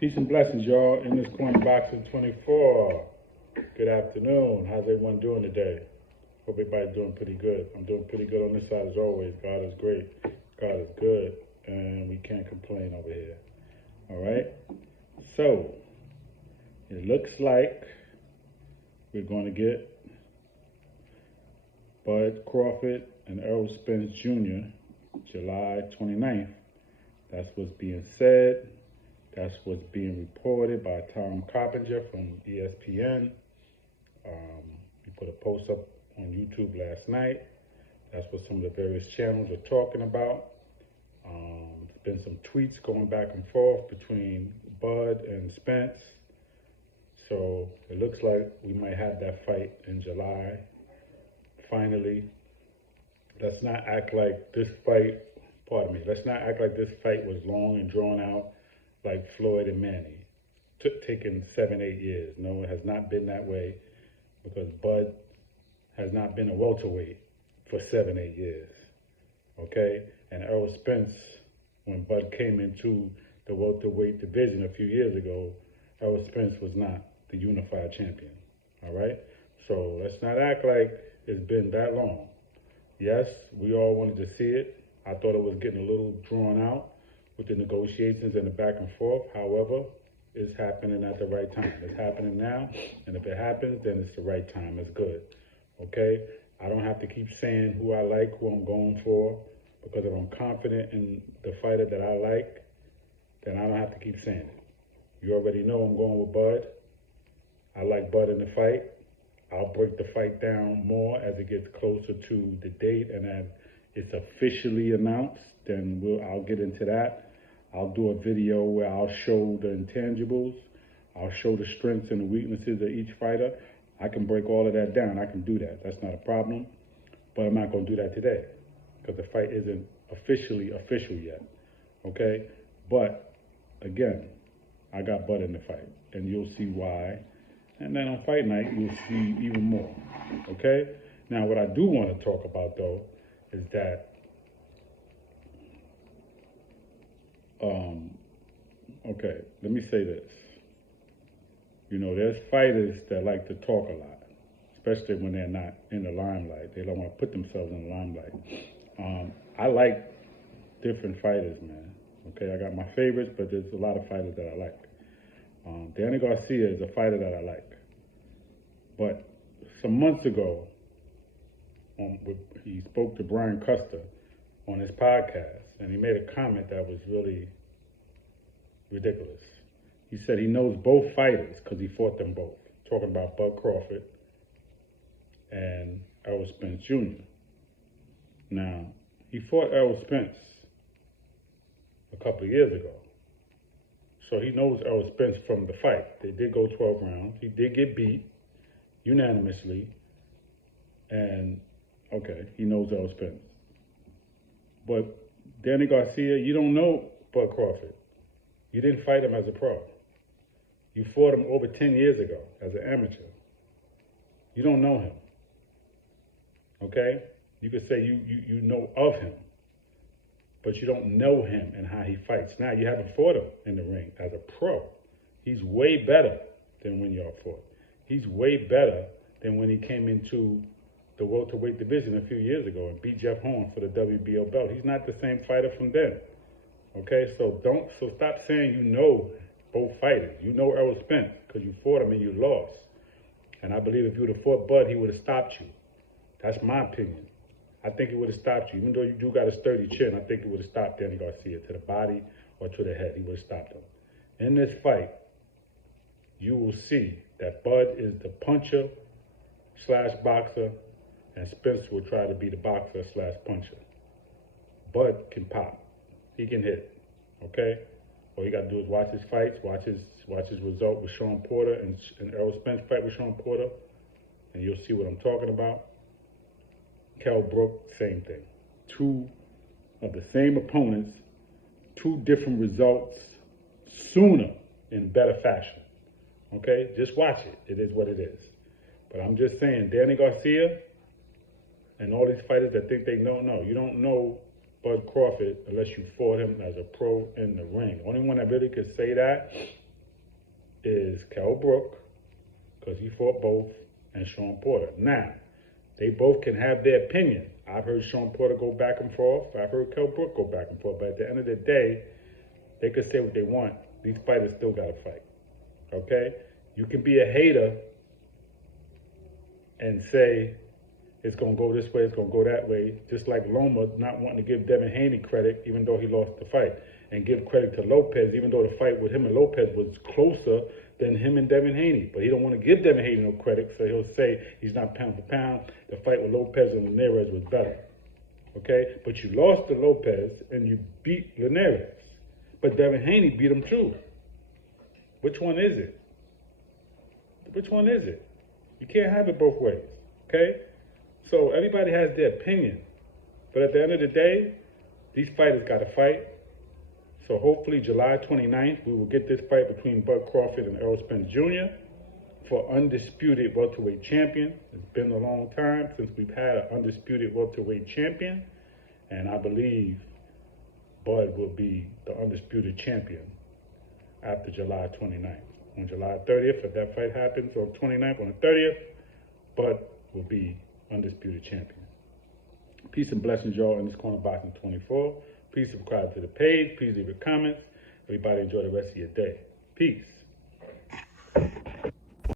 Peace and blessings, y'all. In this corner boxing 24. Good afternoon. How's everyone doing today? Hope everybody's doing pretty good. I'm doing pretty good on this side as always. God is great. God is good. And we can't complain over here. All right? So, it looks like we're going to get Bud Crawford and Errol Spence Jr. July 29th. That's what's being said. That's what's being reported by Tom Coppinger from ESPN. He put a post up on YouTube last night. That's what some of the various channels are talking about. There's been some tweets going back and forth between Bud and Spence. So it looks like we might have that fight in July. Finally, let's not act like this fight, let's not act like this fight was long and drawn out like Floyd and Manny, taking 7-8 years. No, it has not been that way because Bud has not been a welterweight for 7-8 years, okay? And Errol Spence, when Bud came into the welterweight division a few years ago, Errol Spence was not the unified champion, all right? So let's not act like it's been that long. Yes, we all wanted to see it. I thought it was getting a little drawn out with the negotiations and the back and forth. However, it's happening at the right time. It's happening now, and if it happens, then it's the right time. It's good, okay? I don't have to keep saying who I like, who I'm going for, because if I'm confident in the fighter that I like, then I don't have to keep saying it. You already know I'm going with Bud. I like Bud in the fight. I'll break the fight down more as it gets closer to the date and as it's officially announced, then I'll get into that. I'll do a video where I'll show the intangibles. I'll show the strengths and the weaknesses of each fighter. I can break all of that down. I can do that. That's not a problem. But I'm not going to do that today because the fight isn't officially official yet. Okay? But, again, I got Bud in the fight, and you'll see why. And then on fight night, you'll see even more. Okay? Now, what I do want to talk about, though, is that okay, let me say this. You know, there's fighters that like to talk a lot, especially when they're not in the limelight. They don't want to put themselves in the limelight. I like different fighters, man. Okay, I got my favorites, but there's a lot of fighters that I like. Danny Garcia is a fighter that I like. But some months ago, he spoke to Brian Custer on his podcast, and he made a comment that was really ridiculous. He said he knows both fighters because he fought them both, talking about Bud Crawford and Errol Spence Jr. Now, he fought Errol Spence a couple of years ago, so he knows Errol Spence from the fight. They did go 12 rounds. He did get beat unanimously, and okay, he knows Errol Spence. But Danny Garcia, you don't know Bud Crawford. You didn't fight him as a pro. You fought him over 10 years ago as an amateur. You don't know him. Okay? You could say you know of him, but you don't know him and how he fights. Now, you haven't fought him in the ring as a pro. He's way better than when y'all fought. He's way better than when he came into the welterweight division a few years ago and beat Jeff Horn for the WBO belt. He's not the same fighter from then. Okay, so stop saying you know both fighters. You know Errol Spence because you fought him and you lost. And I believe if you would have fought Bud, he would have stopped you. That's my opinion. I think he would have stopped you. Even though you do got a sturdy chin, I think it would have stopped Danny Garcia to the body or to the head. He would have stopped him. In this fight, you will see that Bud is the puncher / boxer, and Spence will try to be the boxer / puncher. Bud can pop. He can hit, okay? All you got to do is watch his fights, watch his result with Sean Porter and Errol Spence fight with Sean Porter, and you'll see what I'm talking about. Kell Brook, same thing. Two of the same opponents, two different results sooner in better fashion, okay? Just watch it. It is what it is. But I'm just saying, Danny Garcia and all these fighters that think they know, no, you don't know Bud Crawford unless you fought him as a pro in the ring. The only one that really could say that is Kell Brook, because he fought both, and Sean Porter. Now, they both can have their opinion. I've heard Sean Porter go back and forth. I've heard Kell Brook go back and forth. But at the end of the day, they could say what they want. These fighters still got to fight. Okay? You can be a hater and say it's going to go this way, it's going to go that way. Just like Loma not wanting to give Devin Haney credit, even though he lost the fight. And give credit to Lopez, even though the fight with him and Lopez was closer than him and Devin Haney. But he don't want to give Devin Haney no credit, so he'll say he's not pound for pound. The fight with Lopez and Linares was better. Okay? But you lost to Lopez and you beat Linares. But Devin Haney beat him too. Which one is it? Which one is it? You can't have it both ways. Okay? So everybody has their opinion. But at the end of the day, these fighters got to fight. So hopefully July 29th, we will get this fight between Bud Crawford and Errol Spence Jr. for undisputed welterweight champion. It's been a long time since we've had an undisputed welterweight champion. And I believe Bud will be the undisputed champion after July 29th. On July 30th, if that fight happens on 29th, on the 30th, Bud will be undisputed champion. Peace and blessings, y'all, in this corner boxing 24. Please subscribe to the page. Please leave your comments. Everybody enjoy the rest of your day. Peace.